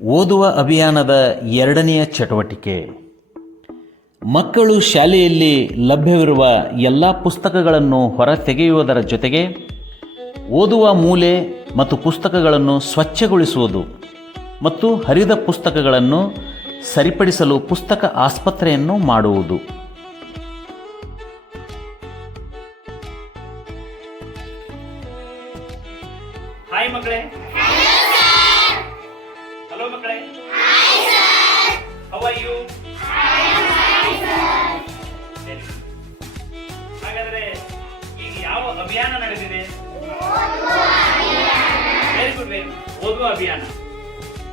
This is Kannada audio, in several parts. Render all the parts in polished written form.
ಓದುವ ಅಭಿಯಾನದ ಎರಡನೆಯ ಚಟುವಟಿಕೆ. ಮಕ್ಕಳು ಶಾಲೆಯಲ್ಲಿ ಲಭ್ಯವಿರುವ ಎಲ್ಲ ಪುಸ್ತಕಗಳನ್ನು ಹೊರತೆಗೆಯುವುದರ ಜೊತೆಗೆ ಓದುವ ಮೂಲೆ ಮತ್ತು ಪುಸ್ತಕಗಳನ್ನು ಸ್ವಚ್ಛಗೊಳಿಸುವುದು ಮತ್ತು ಹರಿದ ಪುಸ್ತಕಗಳನ್ನು ಸರಿಪಡಿಸಲು ಪುಸ್ತಕ ಆಸ್ಪತ್ರೆಯನ್ನು ಮಾಡುವುದು. ಹಾಯ್ ಮಕ್ಕಳೇ. ಹಲೋ ಮಕ್ಕಳೇ. How are you? ಹಾಗಾದ್ರೆ ಈಗ ಯಾವ ಅಭಿಯಾನ ನಡೆದಿದೆ? Very good, very good. ಓದುವ ಅಭಿಯಾನ.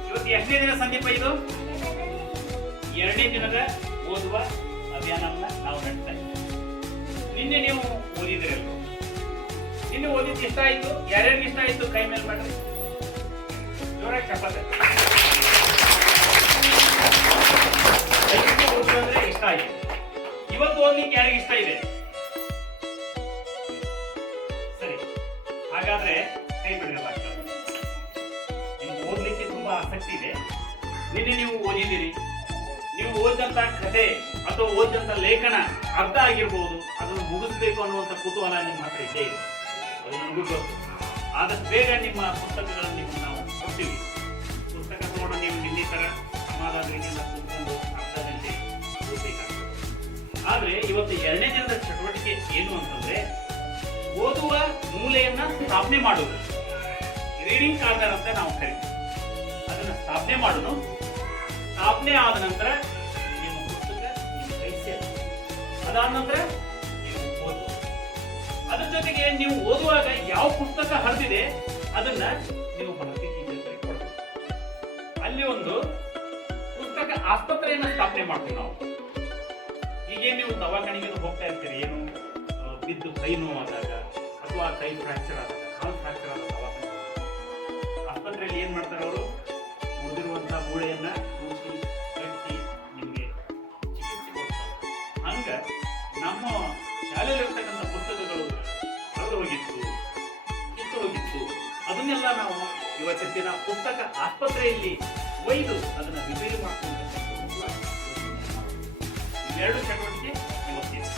ಇವತ್ತು ಎಷ್ಟನೇ ದಿನ ಸಂದೀಪ? ಇದು ಎರಡನೇ ದಿನದ ಓದುವ ಅಭಿಯಾನವನ್ನ ನಾವು ನಡೆಸ್ತಾ ಇದ್ದೀವಿ. ನಿನ್ನೆ ನೀವು ಓದಿದಿರಲ್ವ? ನಿನ್ನೆ ಓದಿದ್ದು ಇಷ್ಟ ಆಯ್ತು? ಯಾರ್ಯಾರಿಗೆ ಇಷ್ಟ ಆಯ್ತು ಕೈ ಮೇಲೆ ಮಾಡ್ರಿ, ಜೋರಾಗಿ ಚಪ್ಪಾಳೆ. ಅಂದ್ರೆ ಇಷ್ಟ ಆಯ್ತು. ಇವತ್ತು ಓದ್ಲಿಕ್ಕೆ ಯಾರಿಗೆ ಇಷ್ಟ ಇದೆ? ಸರಿ, ಹಾಗಾದ್ರೆ ಕೈ ಬಿಡಲಾಗ್ತದೆ. ನಿಮ್ಗೆ ಓದ್ಲಿಕ್ಕೆ ತುಂಬಾ ಆಸಕ್ತಿ ಇದೆ. ನಿನ್ನೆ ನೀವು ಓದಿದ್ದೀರಿ. ನೀವು ಓದಿದಂತ ಕಥೆ ಅಥವಾ ಓದಿದಂತ ಲೇಖನ ಅರ್ಥ ಆಗಿರ್ಬೋದು, ಅದನ್ನು ಮುಗಿಸ್ಬೇಕು ಅನ್ನುವಂಥ ಕುತೂಹಲ ನಿಮ್ಮ ಹತ್ರ ಇದ್ದೇ ಇದೆ. ಅದು ನಮಗೂ ಗೊತ್ತು. ಆದಷ್ಟು ಬೇಗ ನಿಮ್ಮ ಪುಸ್ತಕಗಳನ್ನು ನಿಮ್ಗೆ ನಾವು ಕೊಡ್ತೀವಿ. ಪುಸ್ತಕ ತಗೊಂಡು ನೀವು ನಿನ್ನೆ ತರ ಸಮಾಧಾನ ರೀತಿಯಿಂದ ಕೂತ್ಕೊಂಡು ಅರ್ಧ ಗಂಟೆ ಓದಬೇಕಾಗ್ತದೆ. ಆದ್ರೆ ಇವತ್ತು ಎರಡನೇ ದಿನದ ಚಟುವಟಿಕೆ ಏನು ಅಂತಂದ್ರೆ ಓದುವ ಮೂಲೆಯನ್ನ ಸ್ಥಾಪನೆ ಮಾಡುವುದು. ರೀಡಿಂಗ್ ಕಾರ್ನರ್ ಅಂತ ನಾವು ಕರಿತೀವಿ. ಅದನ್ನ ಸ್ಥಾಪನೆ ಮಾಡೋದು. ಸ್ಥಾಪನೆ ಆದ ನಂತರ ನಿಮ್ಮ ಪುಸ್ತಕ ನಿಮ್ಮ ಕೈ ಸೇರ್ತದೆ. ಅದಾದ ನಂತರ ನೀವು ಓದುವುದು. ಅದ್ರ ಜೊತೆಗೆ ನೀವು ಓದುವಾಗ ಯಾವ ಪುಸ್ತಕ ಹರಿದಿದೆ ಅದನ್ನ ನೀವು ಭರ್ತಿ ಟೀಚರ್ ಕೊಡಬೇಕು. ಅಲ್ಲಿ ಒಂದು ಪುಸ್ತಕ ಆಸ್ಪತ್ರೆಯನ್ನು ಸ್ಥಾಪನೆ ಮಾಡ್ತೀವಿ ನಾವು. ಈಗೇನು ನೀವು ದವಾಖಾನೆಗೆ ಹೋಗ್ತಾ ಇರ್ತೀರಿ, ಏನು ಬಿದ್ದು ಕೈ ನೋವಾದಾಗ ಅಥವಾ ಕೈ ಫ್ರಾಕ್ಚರ್ ಆದಾಗ, ಕಾಲು ಫ್ರಾಕ್ಚರ್ ಆದ ದವಾಖಾನೆ ಆಸ್ಪತ್ರೆಯಲ್ಲಿ ಏನ್ ಮಾಡ್ತಾರೆ ಅವರು? ಮುರಿದಿರುವಂತಹ ಮೂಳೆಯನ್ನ ಕೂಸಿ ಕಟ್ಟಿ ನಿಮಗೆ ಚಿಕಿತ್ಸೆ ಕೊಡ್ತಾರೆ. ಹಂಗ ನಮ್ಮ ಶಾಲೆಯಲ್ಲಿರ್ತಕ್ಕಂಥ ಪುಸ್ತಕಗಳು ಹರಿದು ಹೋಗಿತ್ತು, ಕಿತ್ತು ಹೋಗಿತ್ತು, ಅದನ್ನೆಲ್ಲ ನಾವು ಇವತ್ತಿನ ಪುಸ್ತಕ ಆಸ್ಪತ್ರೆಯಲ್ಲಿ ಒಯ್ದು ಅದನ್ನ ರಿಪೇರಿ ಮಾಡ್ಕೊಂಡು ಎರಡು ಚಟುವಟಿಕೆ ಇವತ್ತಿದೆ.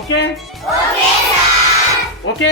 Okay okay.